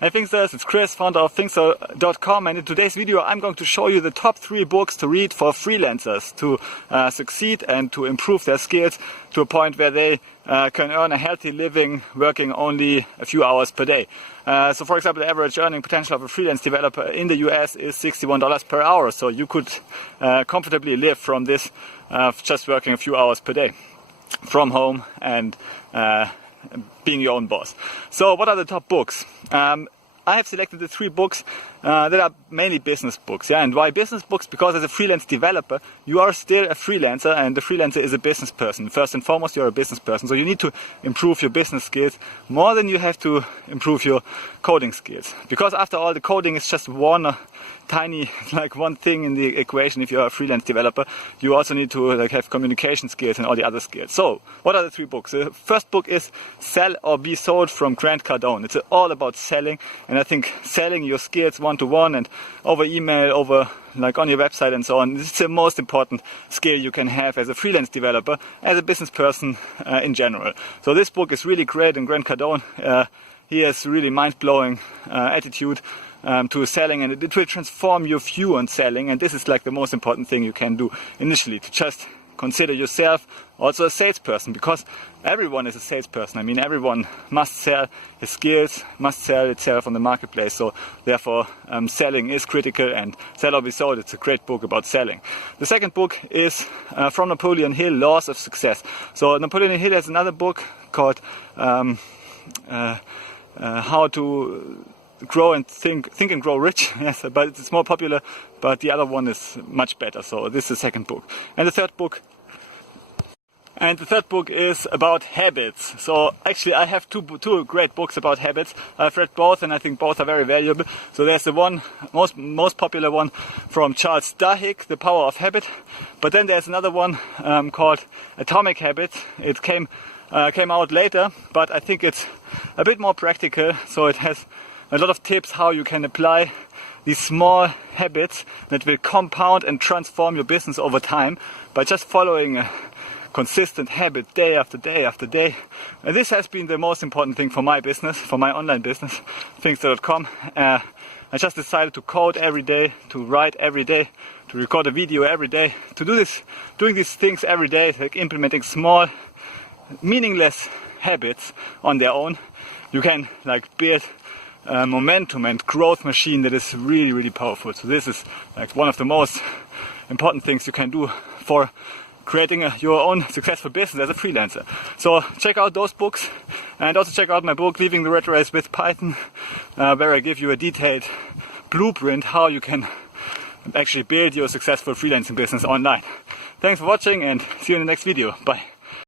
Hey Finxters, it's Chris, founder of Finxter.com, and in today's video I'm going to show you the top 3 books to read for freelancers to succeed and to improve their skills to a point where they can earn a healthy living working only a few hours per day. So for example, the average earning potential of a freelance developer in the US is $61 per hour, so you could comfortably live from this just working a few hours per day from home and being your own boss. So what are the top books? I have selected the 3 books that are mainly business books. Yeah, and why business books? Because as a freelance developer, you are still a freelancer, and the freelancer is a business person. First and foremost, you're a business person. So you need to improve your business skills more than you have to improve your coding skills. Because after all, the coding is just one tiny, one thing in the equation. If you're a freelance developer, you also need to have communication skills and all the other skills. So what are the 3 books? The first book is Sell or Be Sold from Cardone. It's all about selling, and I think selling your skills one-to-one and over email, over on your website and so on. This is the most important skill you can have as a freelance developer, as a business person in general. So this book is really great, and Grant Cardone, he has really mind-blowing attitude to selling, and it will transform your view on selling. And this is the most important thing you can do initially, to just consider yourself also a salesperson, because everyone is a salesperson. I mean, everyone must sell his skills, must sell itself on the marketplace. So therefore, selling is critical, and Sell or Be Sold, it's a great book about selling. The second book is from Napoleon Hill, Laws of Success. So Napoleon Hill has another book called How to Grow and Think and Grow Rich. Yes, but it's more popular, but the other one is much better. So this is the second book. And the third book is about habits. So actually I have two great books about habits. I've read both, and I think both are very valuable. So there's the one, most popular one from Charles Duhigg, The Power of Habit. But then there's another one called Atomic Habits. It came out later, but I think it's a bit more practical. So it has a lot of tips how you can apply these small habits that will compound and transform your business over time by just following a consistent habit day after day after day. And this has been the most important thing for my business, for my online business, Finxter.com. I just decided to code every day, to write every day, to record a video every day, to doing these things every day, implementing small, meaningless habits on their own. You can build momentum and growth machine that is really, really powerful. So this is one of the most important things you can do for creating your own successful business as a freelancer. So check out those books, and also check out my book Leaving the Rat Race with Python, where I give you a detailed blueprint how you can actually build your successful freelancing business online. Thanks for watching, and see you in the next video. Bye.